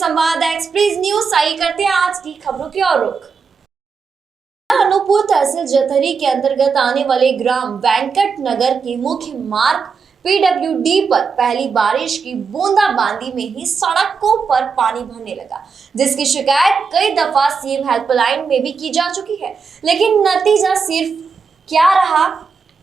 संवाद express news. आइए करते हैं आज की खबरों की ओर रुख। अनूपपुर तहसील जथरी के अंतर्गत आने वाले ग्राम वेंकट नगर के मुख्य मार्ग पीडब्ल्यूडी पर पहली बारिश की बूंदाबांदी में ही सड़कों पर पानी भरने लगा, जिसकी शिकायत कई दफा सीएम हेल्पलाइन में भी की जा चुकी है, लेकिन नतीजा सिर्फ क्या रहा,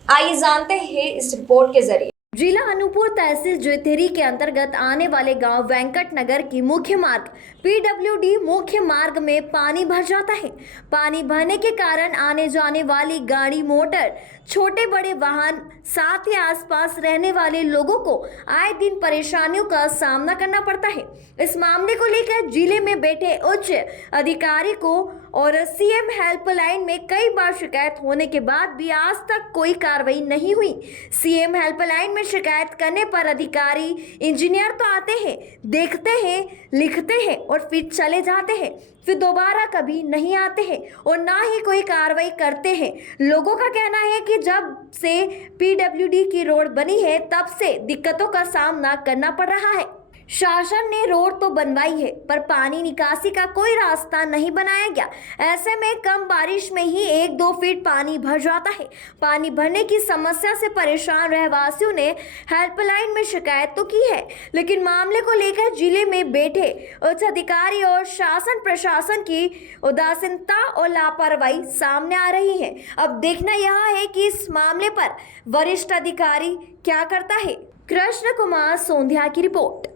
आइए जानते हैं इस रिपोर्ट के जरिए। जिला अनूपपुर तहसील जथरी के अंतर्गत आने वाले गांव वेंकट नगर की मुख्य मार्ग पीडब्ल्यूडी मुख्य मार्ग में पानी भर जाता है। पानी भरने के कारण आने जाने वाली गाड़ी, मोटर, छोटे बड़े वाहन, साथ ही आसपास रहने वाले लोगों को आए दिन परेशानियों का सामना करना पड़ता है। इस मामले को लेकर जिले में बैठे उच्च अधिकारी को और सीएम हेल्पलाइन में कई बार शिकायत होने के बाद भी आज तक कोई कार्रवाई नहीं हुई। सीएम हेल्पलाइन में शिकायत करने पर अधिकारी, इंजीनियर तो आते हैं, देखते हैं, लिखते हैं और फिर चले जाते हैं, फिर दोबारा कभी नहीं आते हैं और ना ही कोई कार्रवाई करते हैं। लोगों का कहना है कि जब से पीडब्ल्यूडी की रोड बनी है तब से दिक्कतों का सामना करना पड़ रहा है। शासन ने रोड तो बनवाई है पर पानी निकासी का कोई रास्ता नहीं बनाया गया। ऐसे में कम बारिश में ही 1-2 फीट पानी भर जाता है। पानी भरने की समस्या से परेशान रहवासियों ने हेल्पलाइन में शिकायत तो की है, लेकिन मामले को लेकर जिले में बैठे उच्च अधिकारी और शासन प्रशासन की उदासीनता और लापरवाही सामने आ रही है। अब देखना यह है कि इस मामले पर वरिष्ठ अधिकारी क्या करता है। कृष्ण कुमार सोंधिया की रिपोर्ट।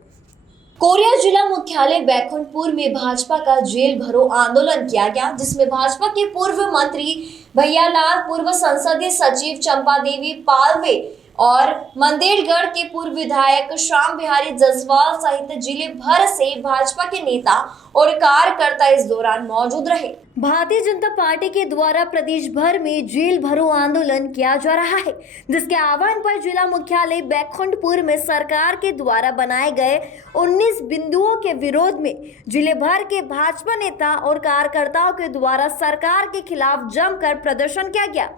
कोरिया जिला मुख्यालय बैकुंठपुर में भाजपा का जेल भरो आंदोलन किया गया, जिसमें भाजपा के पूर्व मंत्री भैयालाल, पूर्व संसदीय सचिव चंपा देवी पालवे और मंदेरगढ़ के पूर्व विधायक श्याम बिहारी जसवाल सहित जिले भर से भाजपा के नेता और कार्यकर्ता इस दौरान मौजूद रहे। भारतीय जनता पार्टी के द्वारा प्रदेश भर में जेल भरो आंदोलन किया जा रहा है, जिसके आह्वान पर जिला मुख्यालय बैकुंठपुर में सरकार के द्वारा बनाए गए 19 बिंदुओं के विरोध में जिले भर के भाजपा नेता और कार्यकर्ताओं के द्वारा सरकार के खिलाफ जमकर प्रदर्शन किया गया।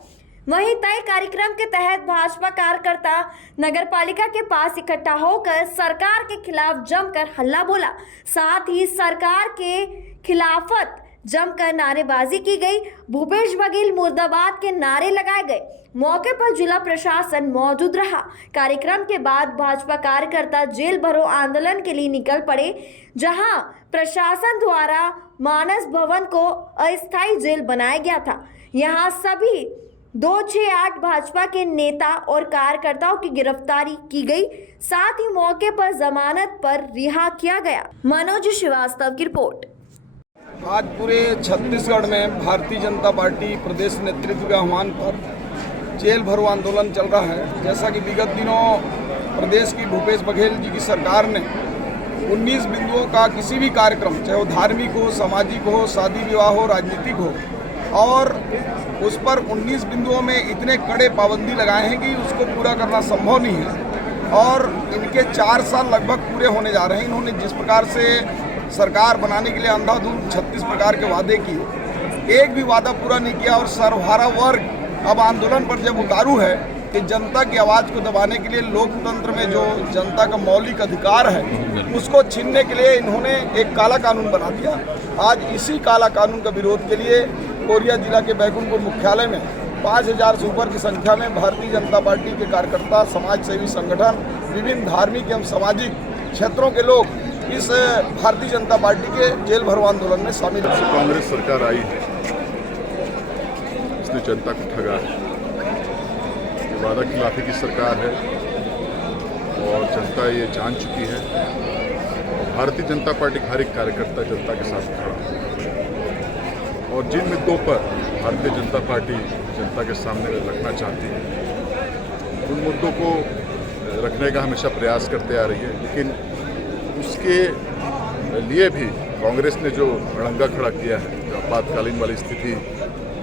वहीं तय कार्यक्रम के तहत भाजपा कार्यकर्ता नगर पालिका के पास इकट्ठा होकर सरकार के खिलाफ जमकर हल्ला बोला, साथ ही सरकार के खिलाफत जमकर नारेबाजी की गई। भूपेश बघेल मुर्दाबाद के नारे लगाए गए। मौके पर जिला प्रशासन मौजूद रहा। कार्यक्रम के बाद भाजपा कार्यकर्ता जेल भरो आंदोलन के लिए निकल पड़े, जहां प्रशासन द्वारा मानस भवन को अस्थायी जेल बनाया गया था। यहां सभी 268 भाजपा के नेता और कार्यकर्ताओं की गिरफ्तारी की गई, साथ ही मौके पर जमानत पर रिहा किया गया। मनोज श्रीवास्तव की रिपोर्ट। आज पूरे छत्तीसगढ़ में भारतीय जनता पार्टी प्रदेश नेतृत्व के आह्वान पर जेल भरो आंदोलन चल रहा है। जैसा कि विगत दिनों प्रदेश की भूपेश बघेल जी की सरकार ने 19 बिंदुओं का किसी भी कार्यक्रम, चाहे वो धार्मिक हो, सामाजिक हो, शादी विवाह हो, राजनीतिक हो, और उस पर 19 बिंदुओं में इतने कड़े पाबंदी लगाए हैं कि उसको पूरा करना संभव नहीं है। और इनके 4 साल लगभग पूरे होने जा रहे हैं। इन्होंने जिस प्रकार से सरकार बनाने के लिए अंधाधुंध 36 प्रकार के वादे किए, एक भी वादा पूरा नहीं किया। और सर्वहारा वर्ग अब आंदोलन पर जब उतारू है कि जनता की आवाज़ को दबाने के लिए लोकतंत्र में जो जनता का मौलिक अधिकार है उसको छीनने के लिए इन्होंने एक काला कानून बना दिया। आज इसी काला कानून का विरोध के लिए कोरिया जिला के बैकुंठपुर मुख्यालय में 5000 से ऊपर की संख्या में भारतीय जनता पार्टी के कार्यकर्ता, समाज सेवी संगठन, विभिन्न धार्मिक एवं सामाजिक क्षेत्रों के लोग इस भारतीय जनता पार्टी के जेल भरो आंदोलन में शामिल हैं। कांग्रेस सरकार आई है, इसने जनता को ठगा है। ये वादा खिलाफी की सरकार है और जनता ये जान चुकी है। भारतीय जनता पार्टी का हर एक कार्यकर्ता जनता के साथ खड़ा है और जिन मुद्दों पर भारतीय जनता पार्टी जनता के सामने रखना चाहती है उन मुद्दों को रखने का हमेशा प्रयास करते आ रही है। लेकिन उसके लिए भी कांग्रेस ने जो अड़ंगा खड़ा किया है, जो आपातकालीन वाली स्थिति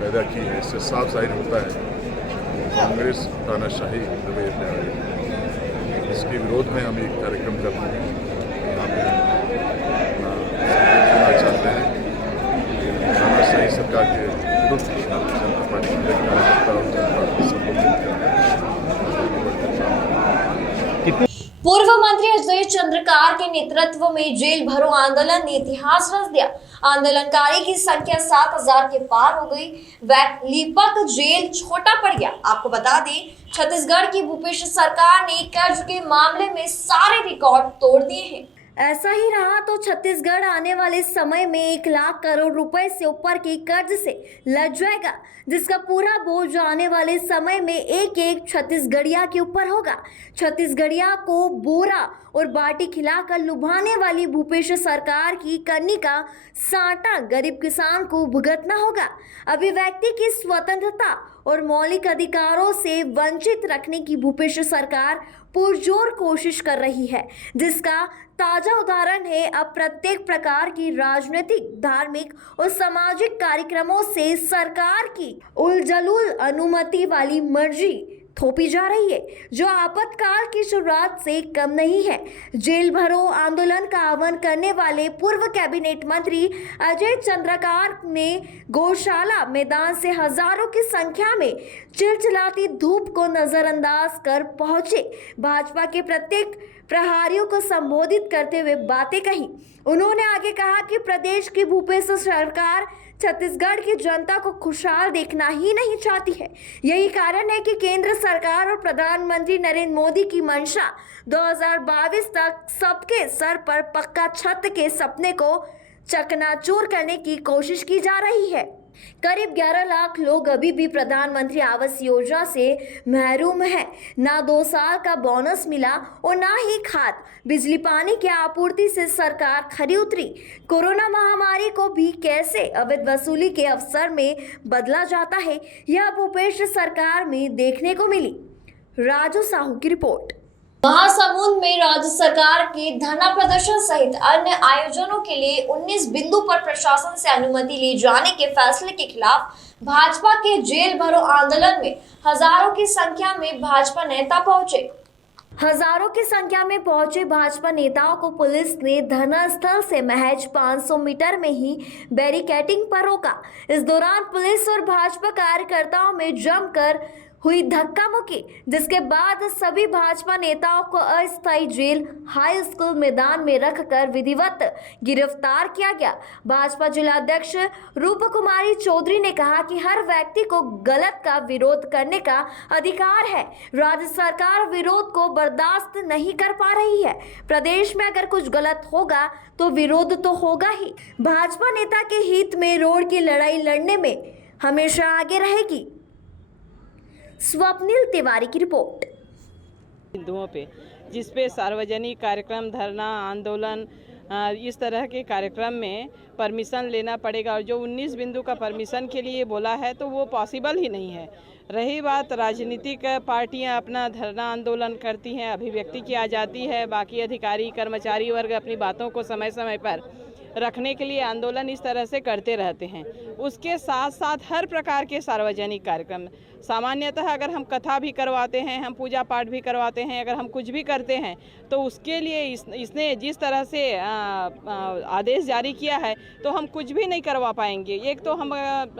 पैदा की है, इससे साफ जाहिर होता है कांग्रेस तानाशाही रवैये पे आ रही है। इसके विरोध में हम एक कार्यक्रम कर रहे हैं। यहाँ पे हम चाहते हैं तानाशाही सरकार के विरुद्ध जनता पार्टी के कार्यकर्ता और जनता को संबोधित करना है। पूर्व मंत्री अजय चंद्रकार के नेतृत्व में जेल भरो आंदोलन ने इतिहास रच दिया। आंदोलनकारी की संख्या 7000 के पार हो गई। वैकल्पिक जेल छोटा पड़ गया। आपको बता दें, छत्तीसगढ़ की भूपेश सरकार ने कर्ज के मामले में सारे रिकॉर्ड तोड़ दिए हैं। ऐसा ही रहा तो छत्तीसगढ़ आने वाले समय में 1 लाख करोड़ रुपए से ऊपर के कर्ज से लग जाएगा, जिसका पूरा बोझ आने वाले समय में एक छत्तीसगढ़िया के ऊपर होगा। छत्तीसगढ़िया को बोरा और बाटी खिलाकर लुभाने वाली भूपेश सरकार की करनी का साटा गरीब किसान को भुगतना होगा। अभिव्यक्ति की स्वतंत्रता और मौलिक अधिकारों से वंचित रखने की भूपेश सरकार पुरजोर कोशिश कर रही है, जिसका ताजा उदाहरण है अब प्रत्येक प्रकार की राजनीतिक, धार्मिक और सामाजिक कार्यक्रमों से सरकार की उलझुल अनुमति वाली मर्जी थोपी जा रही है, जो आपातकाल की शुरुआत से कम नहीं है। जेल भरो आंदोलन का आह्वान करने वाले पूर्व कैबिनेट मंत्री अजय चंद्रकार ने गौशाला मैदान से हजारों की संख्या में चिलचिलाती धूप को नजरअंदाज कर पहुंचे भाजपा के प्रत्येक प्रहारियों को संबोधित करते हुए बातें कही। उन्होंने आगे कहा कि प्रदेश की भूपेश सरकार छत्तीसगढ़ की जनता को खुशहाल देखना ही नहीं चाहती है। यही कारण है कि केंद्र सरकार और प्रधानमंत्री नरेंद्र मोदी की मंशा 2022 तक सबके सर पर पक्का छत के सपने को चकनाचूर करने की कोशिश की जा रही है। करीब 11 लाख लोग अभी भी प्रधानमंत्री आवास योजना से महरूम हैं। ना 2 साल का बोनस मिला और ना ही खाद, बिजली, पानी की आपूर्ति से सरकार खरी उतरी। कोरोना महामारी को भी कैसे अवैध वसूली के अवसर में बदला जाता है, यह भूपेश सरकार में देखने को मिली। राजू साहू की रिपोर्ट। महासमुंद में राज्य सरकार के धरना प्रदर्शन सहित अन्य आयोजनों के लिए 19 बिंदु पर प्रशासन से अनुमति ले जाने के फैसले के खिलाफ भाजपा के जेल भरो आंदोलन में हजारों की संख्या में भाजपा नेता पहुंचे। हजारों की संख्या में पहुंचे भाजपा नेताओं को पुलिस ने धरना स्थल से महज 500 मीटर में ही बैरिकेडिंग पर रोका। इस दौरान पुलिस और भाजपा कार्यकर्ताओं में जमकर हुई धक्का मुक्की, जिसके बाद सभी भाजपा नेताओं को अस्थायी जेल हाई स्कूल मैदान में रखकर विधिवत गिरफ्तार किया गया। भाजपा जिलाध्यक्ष रूप कुमारी चौधरी ने कहा कि हर व्यक्ति को गलत का विरोध करने का अधिकार है। राज्य सरकार विरोध को बर्दाश्त नहीं कर पा रही है। प्रदेश में अगर कुछ गलत होगा तो विरोध तो होगा ही। भाजपा नेता के हित में रोड की लड़ाई लड़ने में हमेशा आगे रहेगी। स्वप्निल तिवारी की रिपोर्ट। बिंदुओं पे जिसपे सार्वजनिक कार्यक्रम, धरना, आंदोलन, इस तरह के कार्यक्रम में परमिशन लेना पड़ेगा और जो 19 बिंदु का परमिशन के लिए बोला है तो वो पॉसिबल ही नहीं है। रही बात राजनीतिक पार्टियां अपना धरना आंदोलन करती हैं, अभिव्यक्ति की आज़ादी है, बाकी अधिकारी कर्मचारी वर्ग अपनी बातों को समय समय पर रखने के लिए आंदोलन इस तरह से करते रहते हैं। उसके साथ साथ हर प्रकार के सार्वजनिक कार्यक्रम, सामान्यतः अगर हम कथा भी करवाते हैं, हम पूजा पाठ भी करवाते हैं, अगर हम कुछ भी करते हैं तो उसके लिए इसने जिस तरह से आदेश जारी किया है तो हम कुछ भी नहीं करवा पाएंगे। एक तो हम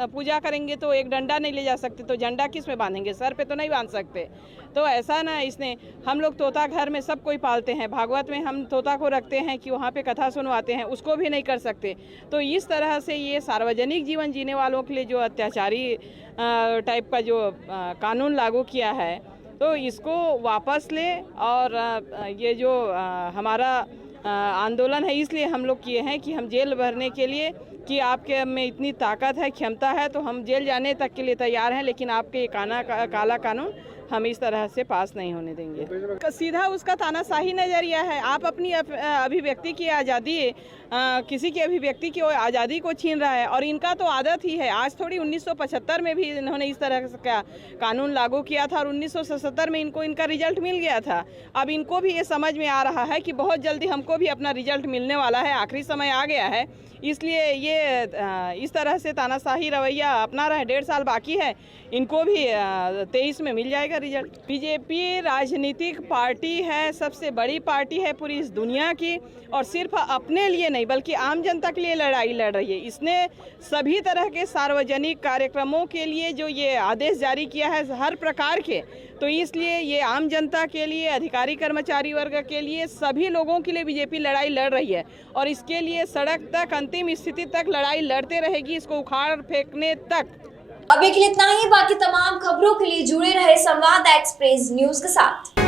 पूजा करेंगे तो एक डंडा नहीं ले जा सकते, तो झंडा किस में बांधेंगे? सर पे तो नहीं बांध सकते। तो ऐसा ना, इसने हम लोग तोता घर में सब कोई पालते हैं, भागवत में हम तोता को रखते हैं कि वहाँ पे कथा सुनवाते हैं, उसको भी नहीं कर सकते। तो इस तरह से ये सार्वजनिक जीवन जीने वालों के लिए जो अत्याचारी टाइप का जो कानून लागू किया है तो इसको वापस ले। और ये जो हमारा आंदोलन है इसलिए हम लोग किए हैं कि हम जेल भरने के लिए कि आपके में इतनी ताकत है, क्षमता है तो हम जेल जाने तक के लिए तैयार हैं, लेकिन आपके काला कानून हम इस तरह से पास नहीं होने देंगे। सीधा उसका तानाशाही नज़रिया है। आप अपनी अभिव्यक्ति की आज़ादी, किसी की अभिव्यक्ति की आज़ादी को छीन रहा है और इनका तो आदत ही है। आज थोड़ी 1975 में भी इन्होंने इस तरह का कानून लागू किया था और 1977 में इनको इनका रिजल्ट मिल गया था। अब इनको भी ये समझ में आ रहा है कि बहुत जल्दी हमको भी अपना रिजल्ट मिलने वाला है, आखिरी समय आ गया है, इसलिए ये इस तरह से तानाशाही रवैया अपना रहा है। 1.5 साल बाकी है, इनको भी 23 में मिल जाएगा रिजल्ट। बीजेपी राजनीतिक पार्टी है, सबसे बड़ी पार्टी है पूरी इस दुनिया की, और सिर्फ अपने लिए नहीं बल्कि आम जनता के लिए लड़ाई लड़ रही है। इसने सभी तरह के सार्वजनिक कार्यक्रमों के लिए जो ये आदेश जारी किया है हर प्रकार के, तो इसलिए ये आम जनता के लिए, अधिकारी कर्मचारी वर्ग के लिए, सभी लोगों के लिए बीजेपी लड़ाई लड़ रही है और इसके लिए सड़क तक, अंतिम स्थिति तक लड़ाई लड़ते रहेगी, इसको उखाड़ फेंकने तक। अभी के लिए इतना ही। बाकी तमाम खबरों के लिए जुड़े रहे संवाद एक्सप्रेस न्यूज के साथ।